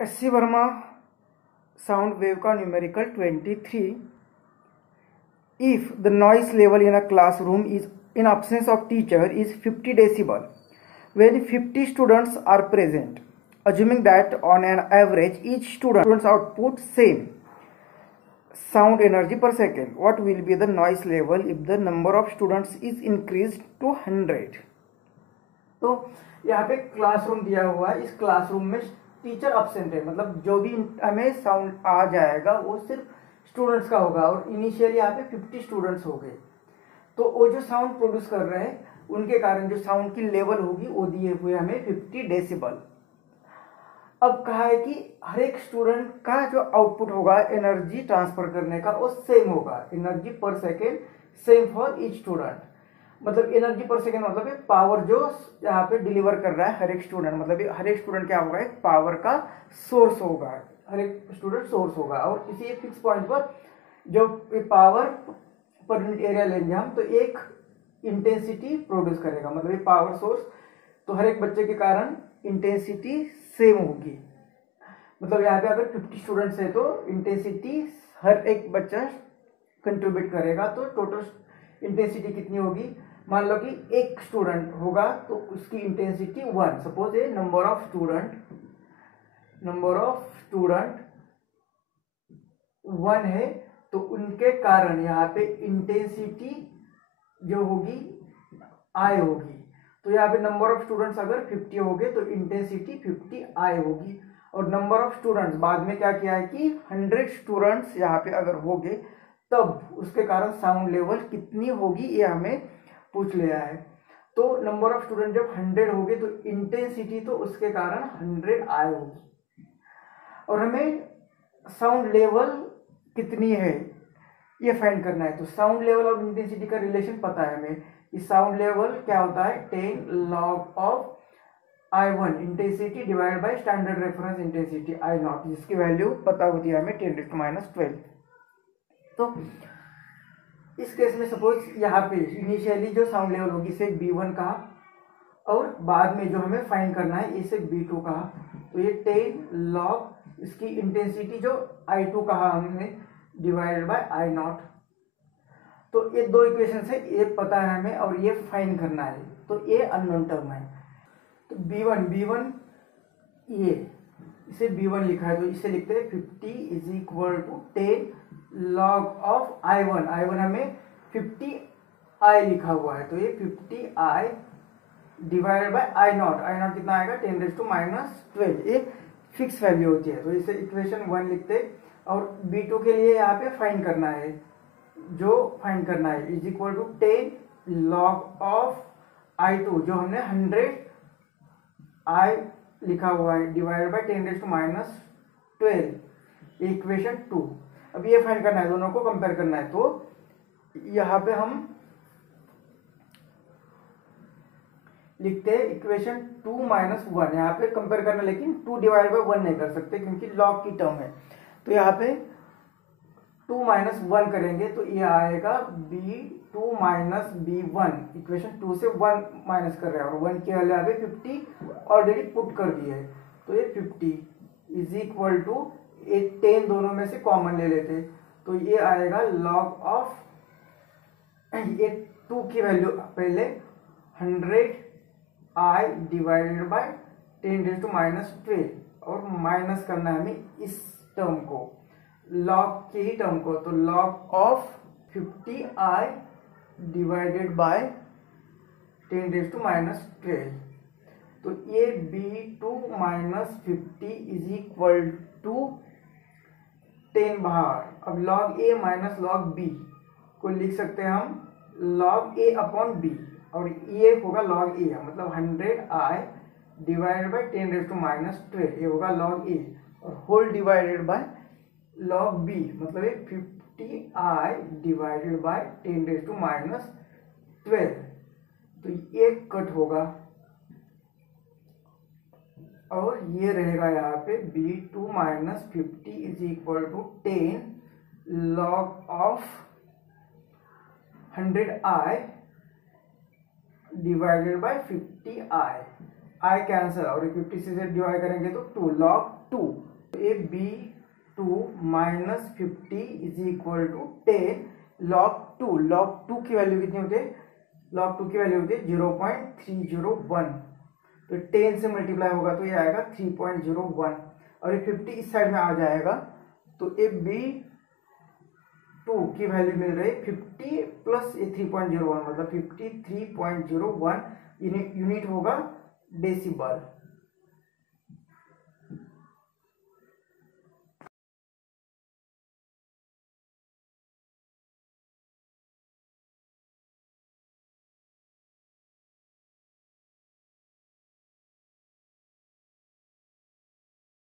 SC Verma sound wave का numerical 23. If the noise level in a classroom is in absence of teacher is 50 decibel when 50 students are present, assuming that on an average each student's output same sound energy per second, what will be the noise level if the number of students is increased to 100? तो यहाँ पे classroom दिया हुआ है. इस classroom में teacher absent है, मतलब जो भी हमें साउंड आ जाएगा वो सिर्फ स्टूडेंट्स का होगा. और इनिशियली यहाँ पे 50 स्टूडेंट्स हो गए, तो वो जो साउंड प्रोड्यूस कर रहे हैं उनके कारण जो साउंड की लेवल होगी वो दिए हुए हमें 50 डेसिबल. अब कहा है कि हर एक स्टूडेंट का जो आउटपुट होगा एनर्जी ट्रांसफर करने का वो सेम होगा. एनर्जी पर second same for each student. मतलब एनर्जी पर सेकेंड मतलब पावर जो यहाँ पे डिलीवर कर रहा है हर एक स्टूडेंट, मतलब हर एक स्टूडेंट क्या होगा, एक पावर का सोर्स होगा. हर एक स्टूडेंट सोर्स होगा. और किसी एक फिक्स पॉइंट पर जो पावर पर यूनिट एरिया लेंगे हम, तो एक इंटेंसिटी प्रोड्यूस करेगा. मतलब ये पावर सोर्स, तो हर एक बच्चे के कारण इंटेंसिटी सेम होगी. मतलब यहाँ पे अगर 50 स्टूडेंट्स है तो इंटेंसिटी हर एक बच्चा कंट्रीब्यूट करेगा. तो टोटल इंटेंसिटी कितनी होगी, मान लो कि एक स्टूडेंट होगा तो उसकी intensity 1. Suppose A number of student 1 है, तो उनके कारण यहाँ पे इंटेंसिटी जो होगी I होगी. तो यहाँ पे नंबर ऑफ स्टूडेंट्स अगर 50 हो गए तो इंटेंसिटी 50 I होगी. और नंबर ऑफ स्टूडेंट्स बाद में क्या किया है कि 100 स्टूडेंट्स यहाँ पे अगर हो गए तब उसके कारण साउंड लेवल कितनी होगी ये हमें पूछ लिया है. तो नंबर ऑफ स्टूडेंट जब 100 हो गए तो इंटेंसिटी तो उसके कारण 100 I होगी. और हमें साउंड लेवल कितनी है ये फाइंड करना है. तो साउंड लेवल और इंटेंसिटी का रिलेशन पता है हमें. इस साउंड लेवल क्या होता है 10 log of I1 intensity divide by standard reference intensity I0, जिसकी वैल्यू पता होती है हमें 10⁻12. तो इस केस में सपोज यहाँ पे इनिशियली जो साउंड लेवल होगी इसे B1 कहा और बाद में जो हमें फाइंड करना है इसे B2 कहा. तो ये 10 log इसकी इंटेंसिटी जो I2 कहा हमने डिवाइडेड बाय I0. तो ये दो इक्वेशन से ये पता है हमें और ये फाइंड करना है. तो ये अननोन टर्म है. तो B1 ये इसे B1 लिखा है तो इसे लिखते हैं 50 is equal to 10 log of I1 हमें 50I लिखा हुआ है. तो ये 50I डिवाइडेड बाय I0 कितना आएगा 10⁻12. ये फिक्स वैल्यू होती है. तो इसे इक्वेशन 1 लिखते हैं. और B2 के लिए यहाँ पे फाइंड करना है, जो फाइंड करना है is equal to 10 log of I2 जो हमने 100I लिखा हुआ है डिवाइडेड बाय 10⁻12. इक्वेशन 2. अब ये फाइंड करना है, दोनों को कंपेयर करना है. तो यहाँ पे हम लिखते हैं इक्वेशन 2 - 1. यहाँ पे कंपेयर करना, लेकिन 2 डिवाइड बाय 1 नहीं कर सकते क्योंकि लॉग की टर्म है. तो यहाँ पे 2 - 1 करेंगे तो ये आएगा B2 - B1. इक्वेशन 2 से 1 माइनस कर रहे हैं और 1 की वैल्यू यहाँ पे 50 ऑलरेडी पुट कर दी है. तो ये 50 इज इक्वल टू 10 दोनों में से कॉमन ले लेते. तो ये आएगा लॉग ऑफ ये 2 की वैल्यू पहले 100I डिवाइडेड बाय 10⁻12 और माइनस करना है हमें इस टर्म को, लॉग की टर्म को. तो log of 50I divided by 10⁻12. तो ये B2 - 50 इज इक्वल टू 10 बाहर. अब log A minus log B को लिख सकते हैं हम log A अपॉन B और ये होगा log A, मतलब 100I डिवाइडेड बाय 10⁻12 ये होगा log A और whole divided by log B, मतलब ये 50I डिवाइडेड बाय 10⁻12. तो ये कट होगा और ये रहेगा यहाँ पे B2 - 50 is equal to 10 log of 100I divided by 50I. I cancel और 50 से डिवाइड करेंगे तो 2 log 2 a b 2 minus 50 is equal to 10 log 2 की वैल्यू कितनी होती है? log 2 की वैल्यू होती है 0.301, तो 10 से मल्टीप्लाई होगा तो ये आएगा 3.01 और ये 50 इस साइड में आ जाएगा तो ए बी 2 की वैल्यू मिल रही है 50 प्लस ये 3.01 मतलब 53.01 यूनिट होगा डेसिबल।